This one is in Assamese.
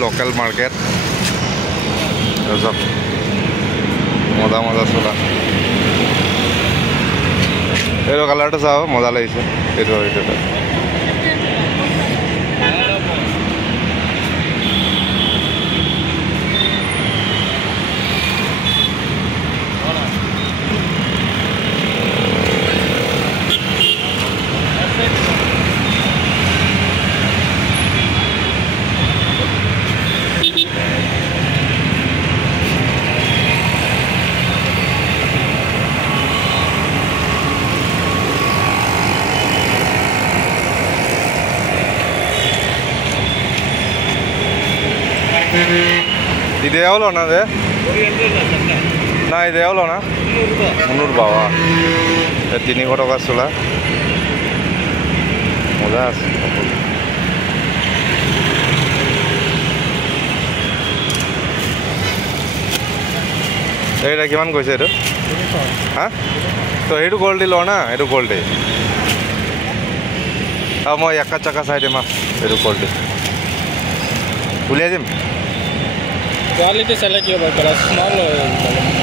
লোকেল মাৰ্কেট মজা মজা চোলা এইটো কালাৰটো চাওঁ মজা লাগিছে এইটো ఇది ఎవలోనా అదే నా ఇది ఎవలోనా 300 బావా 300 টকা চোলা মজা আছে এইটা কিমান কৈছে এইটো হা তো এইটো কোৱালিটি ল না এইটো কোৱালিটি মই একা চাকা চাই দিম এইটো কোৱালিটি উলিয়াই দিম क्वालिटी सेलेक्ट किया भाई स्मॉल